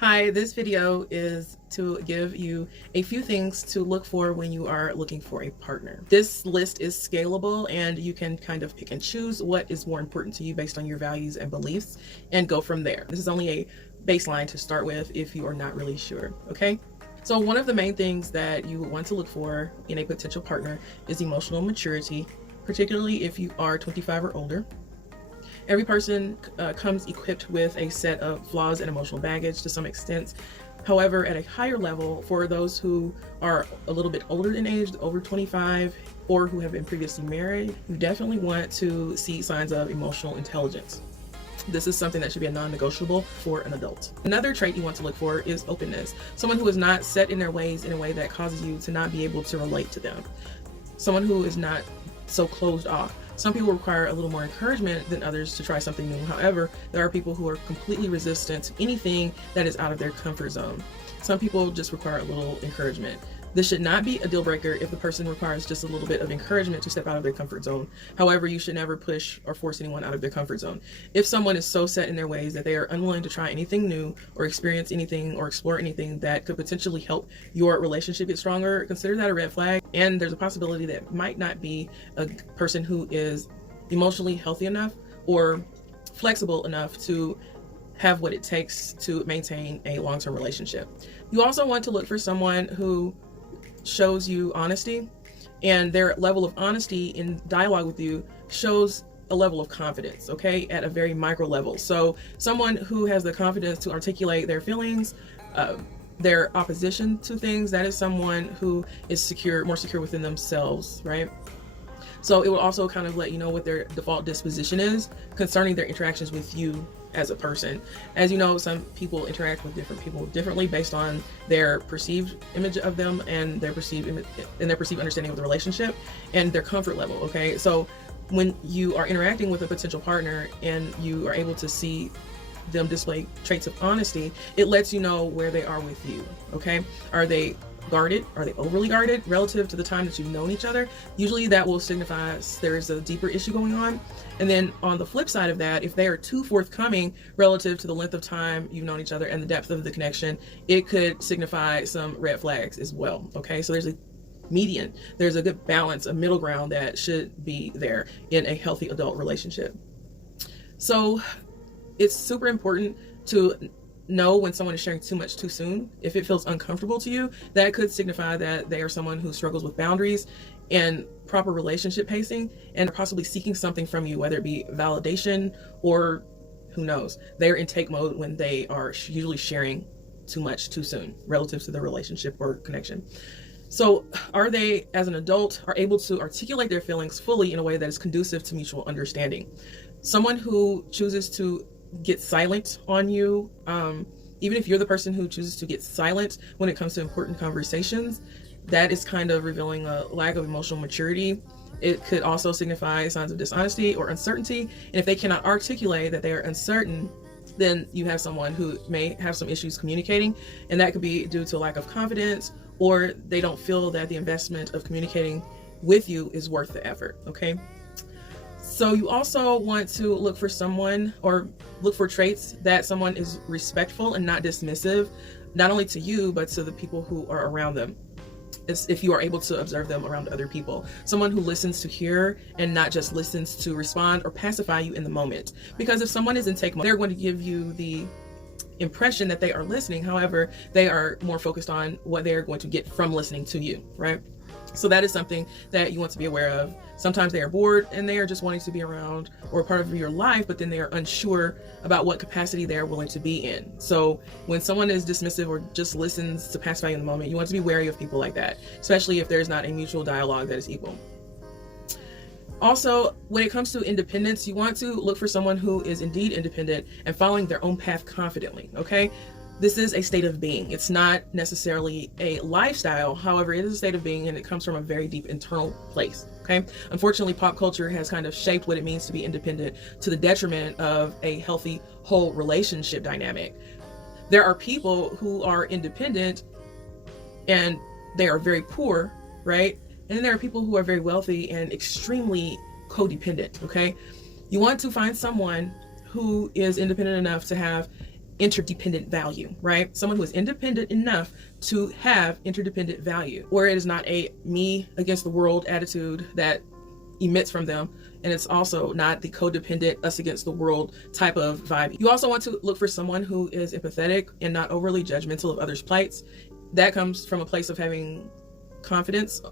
Hi, this video is to give you a few things to look for when you are looking for a partner. This list is scalable and you can kind of pick and choose what is more important to you based on your values and beliefs and go from there. This is only a baseline to start with if you are not really sure, okay? So one of the main things that you want to look for in a potential partner is emotional maturity, particularly if you are 25 or older. Every person comes equipped with a set of flaws and emotional baggage to some extent. However, at a higher level, for those who are a little bit older in age, over 25, or who have been previously married, you definitely want to see signs of emotional intelligence. This is something that should be a non-negotiable for an adult. Another trait you want to look for is openness. Someone who is not set in their ways in a way that causes you to not be able to relate to them. Someone who is not so closed off. Some people require a little more encouragement than others to try something new. However, there are people who are completely resistant to anything that is out of their comfort zone. Some people just require a little encouragement. This should not be a deal breaker if the person requires just a little bit of encouragement to step out of their comfort zone. However, you should never push or force anyone out of their comfort zone. If someone is so set in their ways that they are unwilling to try anything new or experience anything or explore anything that could potentially help your relationship get stronger, consider that a red flag. And there's a possibility that it might not be a person who is emotionally healthy enough or flexible enough to have what it takes to maintain a long-term relationship. You also want to look for someone who shows you honesty, and their level of honesty in dialogue with you shows a level of confidence, okay, at a very micro level. So someone who has the confidence to articulate their feelings, their opposition to things, that is someone who is secure, more secure within themselves, right? So it will also kind of let you know what their default disposition is concerning their interactions with you as a person. As you know, some people interact with different people differently based on their perceived image of them and their perceived understanding of the relationship and their comfort level, okay? So when you are interacting with a potential partner and you are able to see them display traits of honesty, it lets you know where they are with you, okay? Are they guarded? Are they overly guarded relative to the time that you've known each other? Usually that will signify there's a deeper issue going on. And then on the flip side of that, if they are too forthcoming relative to the length of time you've known each other and the depth of the connection, it could signify some red flags as well, okay? So there's a median, there's a good balance, a middle ground that should be there in a healthy adult relationship. So it's super important to know when someone is sharing too much too soon. If it feels uncomfortable to you, that could signify that they are someone who struggles with boundaries and proper relationship pacing and possibly seeking something from you, whether it be validation or who knows. They're in take mode when they are usually sharing too much too soon relative to the relationship or connection. So are they, as an adult, are able to articulate their feelings fully in a way that is conducive to mutual understanding? Someone who chooses to get silent on you, even if you're the person who chooses to get silent when it comes to important conversations, that is kind of revealing a lack of emotional maturity. It could also signify signs of dishonesty or uncertainty. And if they cannot articulate that they are uncertain, then you have someone who may have some issues communicating, and that could be due to a lack of confidence, or they don't feel that the investment of communicating with you is worth the effort, okay? So you also want to look for someone, or look for traits that someone is respectful and not dismissive, not only to you, but to the people who are around them. If you are able to observe them around other people. Someone who listens to hear and not just listens to respond or pacify you in the moment. Because if someone is in take mode, they're going to give you the impression that they are listening. However, they are more focused on what they're going to get from listening to you, right? So that is something that you want to be aware of. Sometimes they are bored and they are just wanting to be around or a part of your life, but then they are unsure about what capacity they are willing to be in. So when someone is dismissive or just listens to pacify you in the moment, you want to be wary of people like that, especially if there's not a mutual dialogue that is equal. Also, when it comes to independence, you want to look for someone who is indeed independent and following their own path confidently, okay? This is a state of being. It's not necessarily a lifestyle. However, it is a state of being, and it comes from a very deep internal place, okay? Unfortunately, pop culture has kind of shaped what it means to be independent to the detriment of a healthy, whole relationship dynamic. There are people who are independent and they are very poor, right? And then there are people who are very wealthy and extremely codependent, okay? You want to find someone who is independent enough to have interdependent value, right? Someone who is independent enough to have interdependent value, where it is not a me against the world attitude that emits from them, and it's also not the codependent us against the world type of vibe. You also want to look for someone who is empathetic and not overly judgmental of others' plights. That comes from a place of having confidence,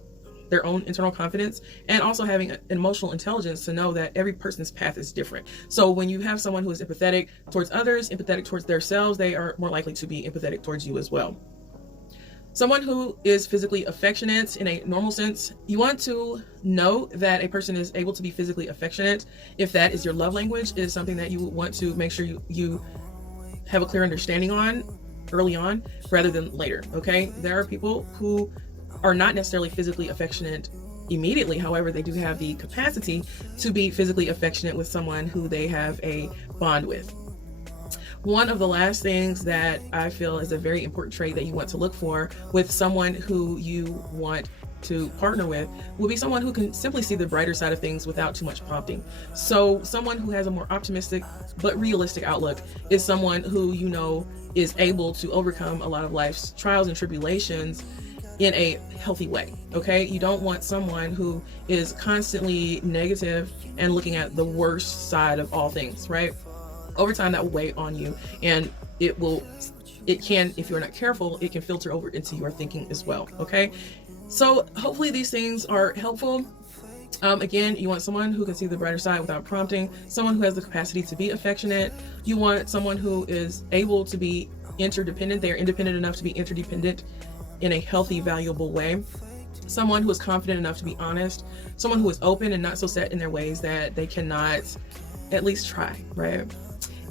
their own internal confidence, and also having an emotional intelligence to know that every person's path is different. So when you have someone who is empathetic towards others, empathetic towards themselves, they are more likely to be empathetic towards you as well. Someone who is physically affectionate in a normal sense, you want to know that a person is able to be physically affectionate. If that is your love language, is something that you want to make sure you have a clear understanding on early on rather than later, okay? There are people who are not necessarily physically affectionate immediately. However, they do have the capacity to be physically affectionate with someone who they have a bond with. One of the last things that I feel is a very important trait that you want to look for with someone who you want to partner with will be someone who can simply see the brighter side of things without too much prompting. So someone who has a more optimistic but realistic outlook is someone who you know is able to overcome a lot of life's trials and tribulations in a healthy way, okay? You don't want someone who is constantly negative and looking at the worst side of all things, right? Over time, that will weigh on you, and it can, if you're not careful, it can filter over into your thinking as well, okay? So hopefully these things are helpful. Again, you want someone who can see the brighter side without prompting, someone who has the capacity to be affectionate. You want someone who is able to be interdependent. They are independent enough to be interdependent in a healthy, valuable way. Someone who is confident enough to be honest. Someone who is open and not so set in their ways that they cannot at least try, right?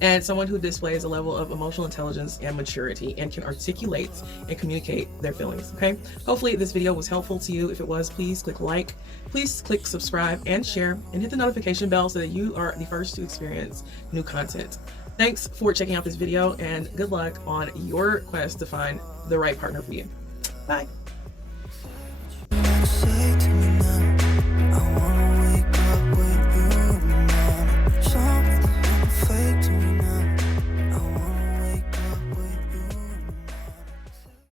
And someone who displays a level of emotional intelligence and maturity and can articulate and communicate their feelings, okay? Hopefully this video was helpful to you. If it was, please click like, please click subscribe and share, and hit the notification bell so that you are the first to experience new content. Thanks for checking out this video, and good luck on your quest to find the right partner for you. Bye.